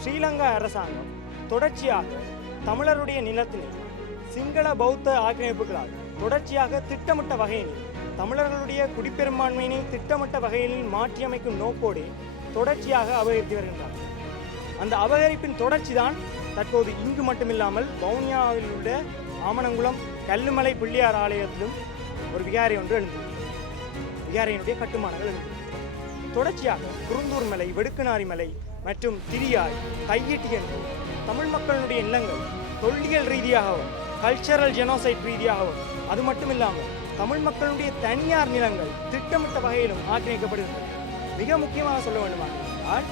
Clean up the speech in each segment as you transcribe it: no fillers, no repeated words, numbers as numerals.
ஸ்ரீலங்கா அரசாங்கம் தொடர்ச்சியாக தமிழருடைய நிலத்தினை சிங்கள பௌத்த ஆக்கிரமிப்புகளால் தொடர்ச்சியாக திட்டமிட்ட வகையில் தமிழர்களுடைய குடிப்பெரும்பான்மையினை திட்டமிட்ட வகையில் மாற்றியமைக்கும் நோக்கோடு தொடர்ச்சியாக அபகரித்து வருகின்றார். அந்த அபகரிப்பின் தொடர்ச்சி தான் தற்போது இங்கு மட்டுமில்லாமல் வவுனியாவில் உள்ள ஆமணங்குளம் கல்லுமலை பிள்ளையார் ஆலயத்திலும் ஒரு விகாரை ஒன்று எழுந்தது. விகாரையினுடைய கட்டுமானங்கள் எழுந்தது. தொடர்ச்சியாக குருந்தூர் மலை, வெடுக்குநாரி மலை மற்றும் திரியாய், கையிட்டி என்று தமிழ் மக்களுடைய இல்லங்கள் தொல்லியல் ரீதியாகவும் கல்ச்சரல் ஜெனோசைட் ரீதியாகவும் அது மட்டுமில்லாமல் தமிழ் மக்களுடைய தனியார் நிலங்கள் திட்டமிட்ட வகையிலும் ஆக்கிரமிக்கப்படுகின்றன. மிக முக்கியமாக சொல்ல வேண்டுமானால்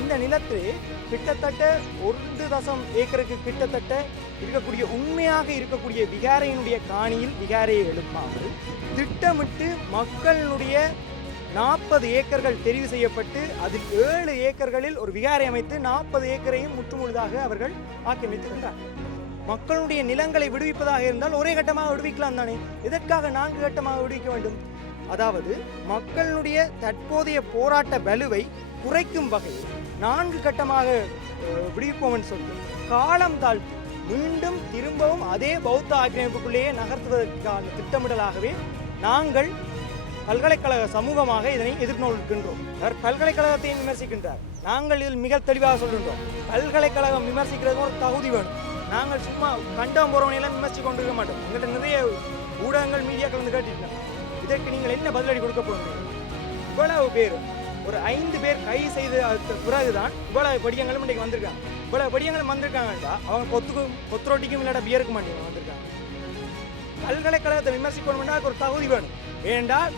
இந்த நிலத்தில் கிட்டத்தட்ட 1 ஏக்கருக்கு கிட்டத்தட்ட இருக்கக்கூடிய உண்மையாக இருக்கக்கூடிய விகாரையினுடைய காணியில் விகாரையை எழுப்பாமல் திட்டமிட்டு மக்களுடைய 40 ஏக்கர்கள் தெரிவு செய்யப்பட்டு அதில் 7 ஏக்கர்களில் ஒரு விகாரை அமைத்து 40 ஏக்கரையும் முற்றுமுழுதாக அவர்கள் ஆக்கிரமித்திருக்கிறார். மக்களுடைய நிலங்களை விடுவிப்பதாக இருந்தால் ஒரே கட்டமாக விடுவிக்கலாம் தானே, இதற்காக 4 கட்டமாக விடுவிக்க வேண்டும்? அதாவது மக்களுடைய தற்போதைய போராட்ட வலுவை குறைக்கும் வகையில் 4 கட்டமாக விடுவிப்போம் என்று சொல்லி காலம் தாழ்த்தி மீண்டும் திரும்பவும் அதே பௌத்த ஆக்கிரமிப்புக்குள்ளேயே நகர்த்துவதற்கான திட்டமிடலாகவே நாங்கள் பல்கலைக்கழக சமூகமாக இதனை எதிர்நோக்கின்றோம். அவர் பல்கலைக்கழகத்தை விமர்சிக்கின்றார். நாங்கள் இதில் மிக தெளிவாக சொல்கின்றோம், பல்கலைக்கழகம் விமர்சிக்கிறது ஒரு தகுதி வேணும். நாங்கள் சும்மா கண்டம் போறவனையெல்லாம் விமர்சித்து கொண்டிருக்க மாட்டோம். எங்கள்கிட்ட நிறைய ஊடகங்கள் மீடியாக்கள் வந்து கேட்டுட்டோம். இதற்கு நீங்கள் என்ன பதிலடி கொடுக்க போகிறீங்க? இவ்வளவு பேர் ஒரு 5 பேர் கை செய்த பிறகுதான் இவ்வளவு படியங்களும் இன்றைக்கு வந்திருக்காங்க. இவ்வளவு படியங்களும் வந்திருக்காங்கன்றா அவங்க கொத்து ரொட்டிக்கும் இல்லாட பியருக்கு மாட்டேங்க வந்திருக்காங்க. பல்கலைக்கழகத்தை விமர்சிக்கணும்னா ஒரு தகுதி வேணும். ஏனென்றால்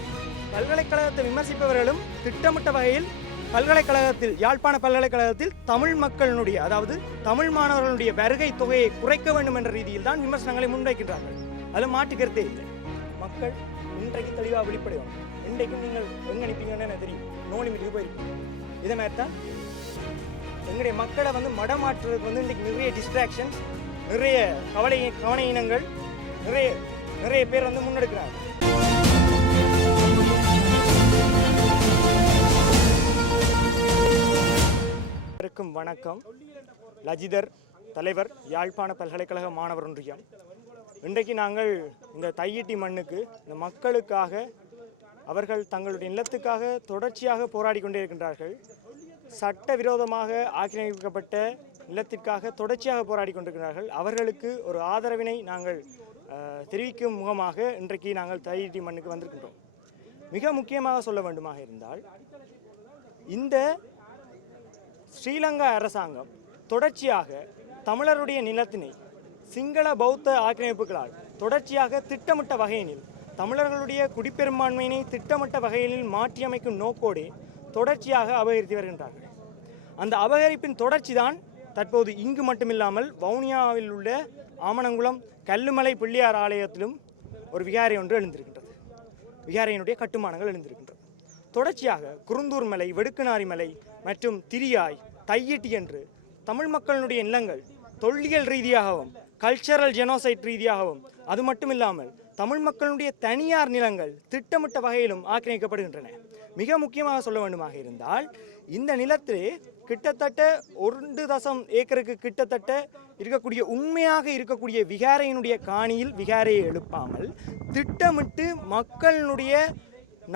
பல்கலைக்கழகத்தை விமர்சிப்பவர்களும் திட்டமிட்ட வகையில் பல்கலைக்கழகத்தில் யாழ்ப்பாண பல்கலைக்கழகத்தில் தமிழ் மக்களுடைய அதாவது தமிழ் மாணவர்களுடைய வருகை தொகையை குறைக்க வேண்டும் என்ற ரீதியில் தான் விமர்சனங்களை முன்வைக்கின்றார்கள். அதில் மாற்று கருத்தே இல்லை. மக்கள் இன்றைக்கு தெளிவாக வெளிப்படுவோம். இன்றைக்கும் நீங்கள் எங்கே நிற்பீங்கன்னு எனக்கு தெரியும். நோலிமிட்டுக்கு போயிருக்கோம். இதே மாதிரி தான் எங்களுடைய மக்களை மடமாற்றுறதுக்கு இன்றைக்கு நிறைய டிஸ்ட்ராக்ஷன்ஸ், நிறைய கவன இனங்கள் நிறைய பேர் முன்னெடுக்கிறாங்க. வணக்கம். லஜிதர் தலைவர், யாழ்ப்பாண பல்கலைக்கழக மாணவர் ஒன்றியம். இன்றைக்கு நாங்கள் இந்த தையிட்டி மண்ணுக்கு இந்த மக்களுக்காக அவர்கள் தங்களுடைய நிலத்துக்காக தொடர்ச்சியாக போராடி கொண்டே இருக்கின்றார்கள். சட்டவிரோதமாக ஆக்கிரமிக்கப்பட்ட நிலத்திற்காக தொடர்ச்சியாக போராடி கொண்டிருக்கிறார்கள். அவர்களுக்கு ஒரு ஆதரவினை நாங்கள் தெரிவிக்கும் முகமாக இன்றைக்கு நாங்கள் தையிட்டி மண்ணுக்கு வந்திருக்கின்றோம். மிக முக்கியமாக சொல்ல வேண்டுமாக இருந்தால் இந்த ஸ்ரீலங்கா அரசாங்கம் தொடர்ச்சியாக தமிழருடைய நிலத்தினை சிங்கள பௌத்த ஆக்கிரமிப்புகளால் தொடர்ச்சியாக திட்டமிட்ட வகையினில் தமிழர்களுடைய குடிப்பெரும்பான்மையினை திட்டமிட்ட வகையில் மாற்றியமைக்கும் நோக்கோடு தொடர்ச்சியாக அபகரித்து வருகின்றார்கள். அந்த அபகரிப்பின் தொடர்ச்சி தான் தற்போது இங்கு மட்டுமில்லாமல் வவுனியாவில் உள்ள ஆமணங்குளம் கல்லுமலை பிள்ளையார் ஆலயத்திலும் ஒரு விகாரை ஒன்று எழுந்திருக்கின்றது. விகாரையினுடைய கட்டுமானங்கள் எழுந்திருக்கின்றது. தொடர்ச்சியாக குருந்தூர் மலை, வெடுக்குநாரி மலை மற்றும் திரியாய், கையிட்டி என்று தமிழ் மக்களுடைய நிலங்கள் தொல்லியல் ரீதியாகவும் கல்ச்சரல் ஜெனோசைட் ரீதியாகவும் அது மட்டுமில்லாமல் தமிழ் மக்களுடைய தனியார் நிலங்கள் திட்டமிட்ட வகையிலும் ஆக்கிரமிக்கப்படுகின்றன. மிக முக்கியமாக சொல்ல வேண்டுமாக இருந்தால் இந்த நிலத்திலே கிட்டத்தட்ட 1 ஏக்கருக்கு கிட்டத்தட்ட இருக்கக்கூடிய உண்மையாக இருக்கக்கூடிய விகாரையினுடைய காணியில் விகாரையை எழுப்பாமல் திட்டமிட்டு மக்களுடைய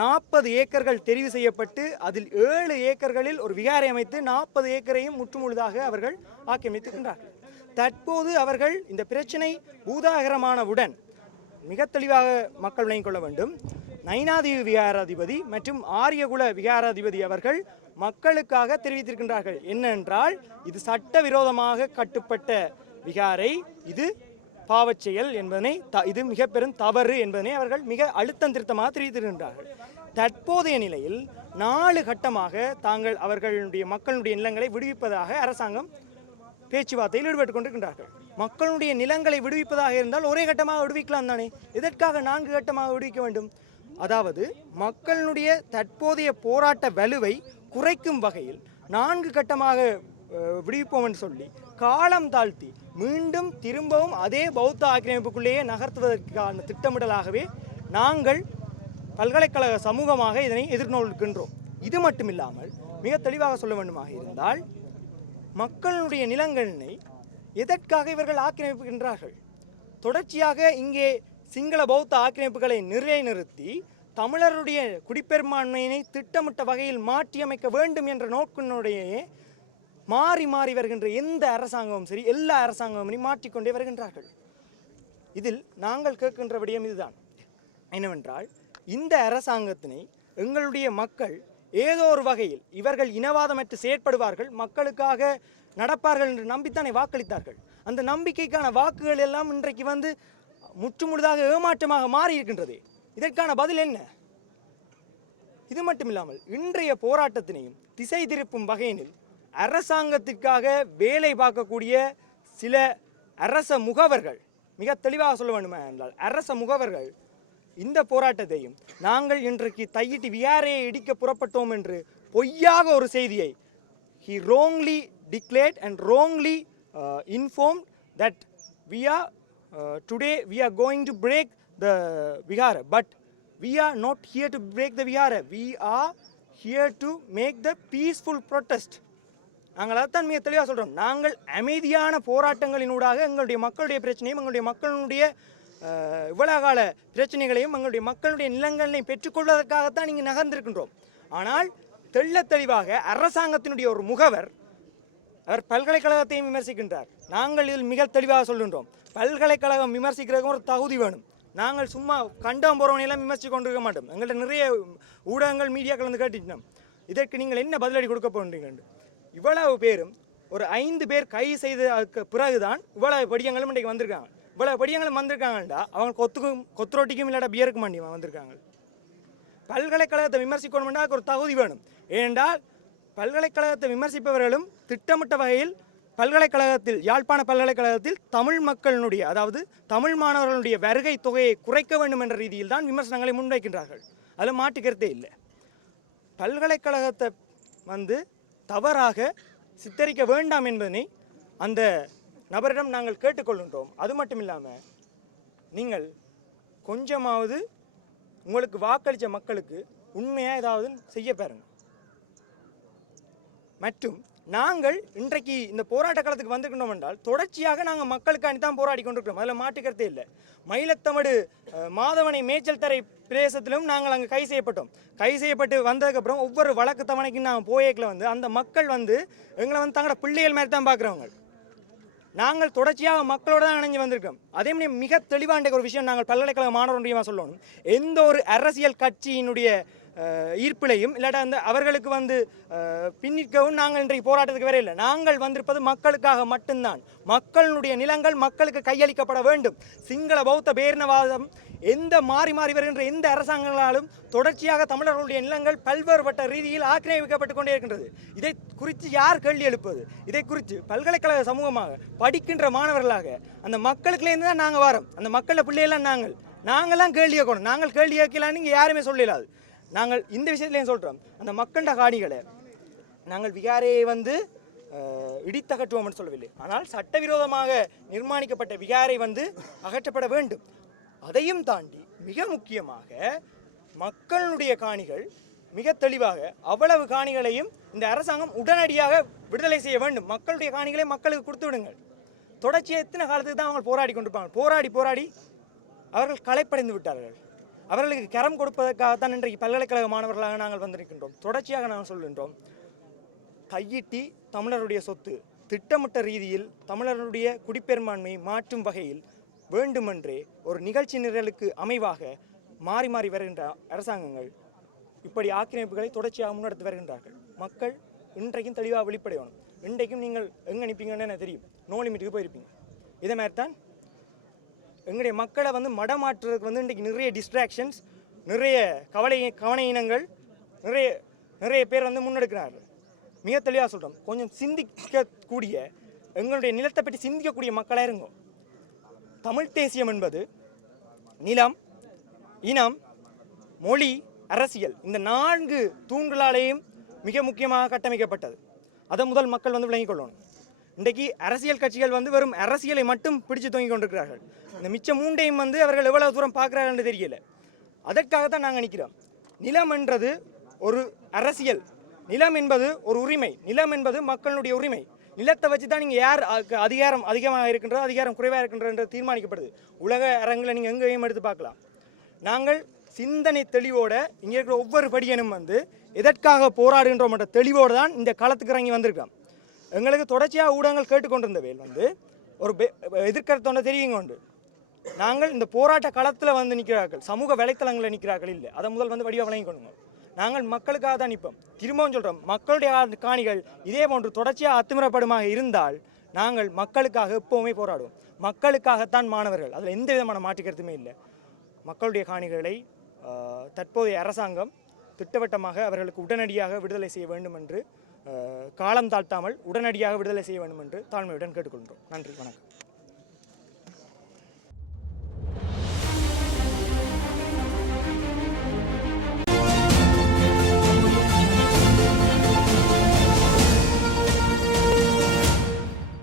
40 ஏக்கர்கள் தெரிவு செய்யப்பட்டு அதில் 7 ஏக்கர்களில் ஒரு விகாரை அமைத்து 40 ஏக்கரையும் முற்றுமுழுதாக அவர்கள் ஆக்கிரமித்திருக்கின்றார்கள். தற்போது அவர்கள் இந்த பிரச்சனை பூதாகரமானவுடன் மிக தெளிவாக மக்கள் விளங்கிக் கொள்ள வேண்டும். நைனாதீவு விகாராதிபதி மற்றும் ஆரியகுல விகாராதிபதி அவர்கள் மக்களுக்காக தெரிவித்திருக்கின்றார்கள் என்னென்றால் இது சட்டவிரோதமாக கட்டுப்பட்ட விகாரை, இது பாவச் செயல் என்பதனை, இது மிக பெரும் தவறு என்பதனை அவர்கள் மிக அழுத்தம் திருத்தமாக தெரிவித்திருக்கின்றார்கள். தற்போதைய நிலையில் 4 கட்டமாக தாங்கள் அவர்களுடைய மக்களுடைய நிலங்களை விடுவிப்பதாக அரசாங்கம் பேச்சுவார்த்தையில் ஈடுபட்டுக் கொண்டிருக்கின்றார்கள். மக்களுடைய நிலங்களை விடுவிப்பதாக இருந்தால் ஒரே கட்டமாக விடுவிக்கலாம் தானே, இதற்காக 4 கட்டமாக விடுவிக்க வேண்டும்? அதாவது மக்களுடைய தற்போதைய போராட்ட வலுவை குறைக்கும் வகையில் 4 கட்டமாக விடுவிப்போம் என்று சொல்லி காலம் தாழ்த்தி மீண்டும் திரும்பவும் அதே பௌத்த ஆக்கிரமிப்புக்குள்ளேயே நகர்த்துவதற்கான திட்டமிடலாகவே நாங்கள் பல்கலைக்கழக சமூகமாக இதனை எதிர்நோக்கின்றோம். இது மட்டுமில்லாமல் மிக தெளிவாக சொல்ல வேண்டுமாக இருந்தால் மக்களுடைய நிலங்களினை எதற்காக இவர்கள் ஆக்கிரமிப்புகின்றார்கள்? தொடர்ச்சியாக இங்கே சிங்கள பௌத்த ஆக்கிரமிப்புகளை நிலைநிறுத்தி தமிழருடைய குடிப்பெரும்பான்மையினை திட்டமிட்ட வகையில் மாற்றியமைக்க வேண்டும் என்ற நோக்கினுடைய மாறி மாறி வருகின்ற எந்த அரசாங்கமும் சரி, எல்லா அரசாங்கமும் மாற்றிக்கொண்டே வருகின்றார்கள். இதில் நாங்கள் கேட்கின்ற விடயம் இதுதான். என்னவென்றால், இந்த அரசாங்கத்தினை எங்களுடைய மக்கள் ஏதோ ஒரு வகையில் இவர்கள் இனவாதமற்று செயற்படுவார்கள், மக்களுக்காக நடப்பார்கள் என்று நம்பித்தானே வாக்களித்தார்கள். அந்த நம்பிக்கைக்கான வாக்குகள் எல்லாம் இன்றைக்கு வந்து முற்றுமுழுதாக ஏமாற்றமாக மாறி இருக்கின்றது. இதற்கான பதில் என்ன? இது மட்டுமில்லாமல் இன்றைய போராட்டத்தினையும் திசை திருப்பும் வகையினில் அரசாங்கத்திற்காக வேலை பார்க்கக்கூடிய சில அரச முகவர்கள், மிக தெளிவாக சொல்ல வேண்டுமா என்றால் அரச முகவர்கள் இந்த போராட்டத்தையும் நாங்கள் இன்றைக்கு தையிட்டி விகாரையை இடிக்க புறப்பட்டோம் என்று பொய்யாக ஒரு செய்தியை he wrongly declared and wrongly informed that today we are going to break the vihara, but we are not here to break the vihara, we are here to make the peaceful protest. நாங்கள் அதைத்தான் மிக தெளிவாக சொல்கிறோம். நாங்கள் அமைதியான போராட்டங்களினூடாக எங்களுடைய மக்களுடைய பிரச்சனையும் எங்களுடைய மக்களுடைய இவ்வளவு கால பிரச்சனைகளையும் எங்களுடைய மக்களுடைய நிலங்களையும் பெற்றுக்கொள்வதற்காகத்தான் இங்கே நகர்ந்திருக்கின்றோம். ஆனால் தெள்ள தெளிவாக அரசாங்கத்தினுடைய ஒரு முகவர் அவர் பல்கலைக்கழகத்தையும் விமர்சிக்கின்றார். நாங்கள் இதில் மிக தெளிவாக சொல்கின்றோம், பல்கலைக்கழகம் விமர்சிக்கிறதுக்கு ஒரு தகுதி வேணும். நாங்கள் சும்மா கண்டம் போகிறவனையெல்லாம் விமர்சித்து கொண்டிருக்க மாட்டோம். எங்கள்கிட்ட நிறைய ஊடகங்கள் மீடியாக்கள் வந்து கேட்டுட்டோம், இதற்கு நீங்கள் என்ன பதிலடி கொடுக்க போன்றீங்க. இவ்வளவு பேரும் ஒரு 5 பேர் கைது செய்ததுக்கு பிறகுதான் இவ்வளவு படியங்களும் இன்றைக்கு வந்திருக்காங்க. இவ்வளவு படியங்களும் வந்திருக்காங்கண்டா அவங்க கொத்து ரொட்டிக்கும் இல்லாட்ட பியருக்கு மாண்டி வந்திருக்காங்க. பல்கலைக்கழகத்தை விமர்சிக்கணும்னா அதுக்கு ஒரு தகுதி வேணும். ஏனென்றால் பல்கலைக்கழகத்தை விமர்சிப்பவர்களும் திட்டமிட்ட வகையில் பல்கலைக்கழகத்தில், யாழ்ப்பாண பல்கலைக்கழகத்தில் தமிழ் மக்களினுடைய, அதாவது தமிழ் மாணவர்களுடைய வருகை தொகையை குறைக்க வேண்டும் என்ற ரீதியில் தான் விமர்சனங்களை முன்வைக்கின்றார்கள். அதில் மாற்று கருத்தே இல்லை. பல்கலைக்கழகத்தை வந்து தவறாக சித்தரிக்க வேண்டாம் என்பதனை அந்த நபரிடம் நாங்கள் கேட்டுக்கொள்கின்றோம். அது மட்டும் இல்லாமல் நீங்கள் கொஞ்சமாவது உங்களுக்கு வாக்களித்த மக்களுக்கு உண்மையாக ஏதாவது செய்ய பாருங்க. மற்றும் நாங்கள் இன்றைக்கு இந்த போராட்ட காலத்துக்கு வந்திருக்கின்றோம் என்றால் தொடர்ச்சியாக நாங்கள் மக்களுக்காண்டி தான் போராடி கொண்டிருக்கிறோம். அதில் மாற்றுக்கிறதே இல்லை. மயிலத்தமடு மாதவனை மேய்ச்சல் தரை பிரதேசத்திலும் நாங்கள் அங்கே கைது செய்யப்பட்டோம். கைது செய்யப்பட்டு வந்ததுக்கப்புறம் ஒவ்வொரு வழக்கு தவணைக்கும் நாங்கள் போயேக்கில் வந்து அந்த மக்கள் வந்து எங்களை வந்து தங்களோட பிள்ளைகள் மாதிரி தான் பார்க்குறவங்க. நாங்கள் தொடர்ச்சியாக மக்களோட தான் இணைஞ்சு வந்திருக்கோம். அதே மாதிரி மிக தெளிவான ஒரு விஷயம் நாங்கள் பல்கலைக்கழக மாணவர்களுடைய சொல்லணும், எந்த ஒரு அரசியல் கட்சியினுடைய ஈர்ப்பிலையும் இல்லாட்ட அந்த அவர்களுக்கு வந்து பின்னிற்கவும் நாங்கள் இன்றைக்கு போராட்டத்துக்கு வரையில்லை. நாங்கள் வந்திருப்பது மக்களுக்காக மட்டும்தான். மக்களுடைய நிலங்கள் மக்களுக்கு கையளிக்கப்பட வேண்டும். சிங்கள பௌத்த பேரினவாதம் எந்த மாறி மாறி வருகின்ற எந்த அரசாங்கங்களாலும் தொடர்ச்சியாக தமிழர்களுடைய நிலங்கள் பல்வேறுபட்ட ரீதியில் ஆக்கிரமிக்கப்பட்டு கொண்டே இருக்கின்றது. இதை குறித்து யார் கேள்வி எழுப்புவது? இதை குறித்து பல்கலைக்கழக சமூகமாக படிக்கின்ற மாணவர்களாக அந்த மக்களுக்குலேருந்து தான் நாங்கள் வரோம். அந்த மக்கள பிள்ளையெல்லாம் நாங்கள்லாம் கேள்வி கேட்கணும். நாங்கள் கேள்வி கேட்கலான்னு இங்கே யாருமே சொல்லலாது. நாங்கள் இந்த விஷயத்துலேயும் சொல்கிறோம், அந்த மக்கள காணிகளை நாங்கள் விகாரையை வந்து இடித்தகற்றுவோம்னு சொல்லவில்லை. ஆனால் சட்டவிரோதமாக நிர்மாணிக்கப்பட்ட விகாரை வந்து அகற்றப்பட வேண்டும். அதையும் தாண்டி மிக முக்கியமாக மக்களுடைய காணிகள் மிக தெளிவாக அவ்வளவு காணிகளையும் இந்த அரசாங்கம் உடனடியாக விடுதலை செய்ய வேண்டும். மக்களுடைய காணிகளை மக்களுக்கு கொடுத்து விடுங்கள். தொடர்ச்சியாக எத்தனை காலத்துக்கு தான் அவங்க போராடி கொண்டிருப்பாங்க? போராடி அவர்கள் களைப்படைந்து விட்டார்கள். அவர்களுக்கு கரம் கொடுப்பதற்காகத்தான் இன்றைக்கு பல்கலைக்கழக மாணவர்களாக நாங்கள் வந்திருக்கின்றோம். தொடர்ச்சியாக நாங்கள் சொல்கின்றோம், கையிட்டி தமிழருடைய சொத்து திட்டமிட்ட ரீதியில் தமிழருடைய குடிப்பெரும்பான்மையை மாற்றும் வகையில் வேண்டுமென்றே ஒரு நிகழ்ச்சி நிரலுக்கு அமைவாக மாறி மாறி வருகின்ற அரசாங்கங்கள் இப்படி ஆக்கிரமிப்புகளை தொடர்ச்சியாக முன்னெடுத்து வருகின்றார்கள். மக்கள் இன்றைக்கும் தெளிவாக வெளிப்படையணும். இன்றைக்கும் நீங்கள் எங்கே நிற்பீங்கன்னு எனக்கு தெரியும், நோ லிமிட்டுக்கு போயிருப்பீங்க. இதே மாதிரி தான் எங்களுடைய மக்களை வந்து மடமாற்றுறதுக்கு வந்து இன்றைக்கு நிறைய டிஸ்ட்ராக்ஷன்ஸ், நிறைய கவன இனங்கள், நிறைய பேர் வந்து முன்னெடுக்கிறார்கள். மிக தெளிவாக சொல்கிறோம், கொஞ்சம் சிந்திக்கக்கூடிய, எங்களுடைய நிலத்தை பற்றி சிந்திக்கக்கூடிய மக்களாக இருங்கோ. தமிழ் தேசியம் என்பது நிலம், இனம், மொழி, அரசியல், இந்த 4 தூண்களாலேயும் மிக முக்கியமாக கட்டமைக்கப்பட்டது. அதை முதல் மக்கள் வந்து விளங்கிக் கொள்ளணும். இன்றைக்கு அரசியல் கட்சிகள் வந்து வெறும் அரசியலை மட்டும் பிடிச்சு தொங்கிக் கொண்டிருக்கிறார்கள். இந்த மிச்ச 3ஐயும் வந்து அவர்கள் எவ்வளவு தூரம் பார்க்குறார்கள் என்று தெரியல. அதற்காகத்தான் நாங்கள் நிற்கிறோம். நிலம் என்றது ஒரு அரசியல், நிலம் என்பது ஒரு உரிமை, நிலம் என்பது மக்களுடைய உரிமை. நிலத்தை வச்சு தான் நீங்கள் யார் அதிகாரம் அதிகமாக இருக்கின்றதோ அதிகாரம் குறைவாக இருக்கின்றது தீர்மானிக்கப்படுது. உலக அரங்கில் நீங்கள் எங்கேயும் எடுத்து பார்க்கலாம். நாங்கள் சிந்தனை தெளிவோட இங்கே இருக்கிற ஒவ்வொரு படியனும் எதற்காக போராடுகின்றோம் என்ற தெளிவோடு தான் இந்த களத்துக்கு இறங்கி வந்திருக்கோம். எங்களுக்கு தொடர்ச்சியாக ஊடகங்கள் கேட்டுக்கொண்டிருந்தவையில் ஒரு எதிர்கருத்தோட தெரியுங்க உண்டு. நாங்கள் இந்த போராட்ட களத்தில் நிற்கிறார்கள், சமூக வலைத்தளங்களில் நிற்கிறார்கள் இல்லை. அதை முதல் வடிவாக வழங்கி கொள்ளுங்க. நாங்கள் மக்களுக்காக தான் நிற்போம். திரும்பவும் சொல்கிறோம், மக்களுடைய காணிகள் இதே போன்று தொடர்ச்சியாக அத்துமீறப்படுமாக இருந்தால் நாங்கள் மக்களுக்காக எப்போவுமே போராடுவோம். மக்களுக்காகத்தான் மாணவர்கள், அதில் எந்த விதமான மாற்று கருத்துமே இல்லை. மக்களுடைய காணிகளை தற்போதைய அரசாங்கம் திட்டவட்டமாக அவர்களுக்கு உடனடியாக விடுதலை செய்ய வேண்டும் என்று, காலம் தாழ்த்தாமல் உடனடியாக விடுதலை செய்ய வேண்டும் என்று தாழ்மையுடன் கேட்டுக்கொள்கிறோம். நன்றி, வணக்கம்.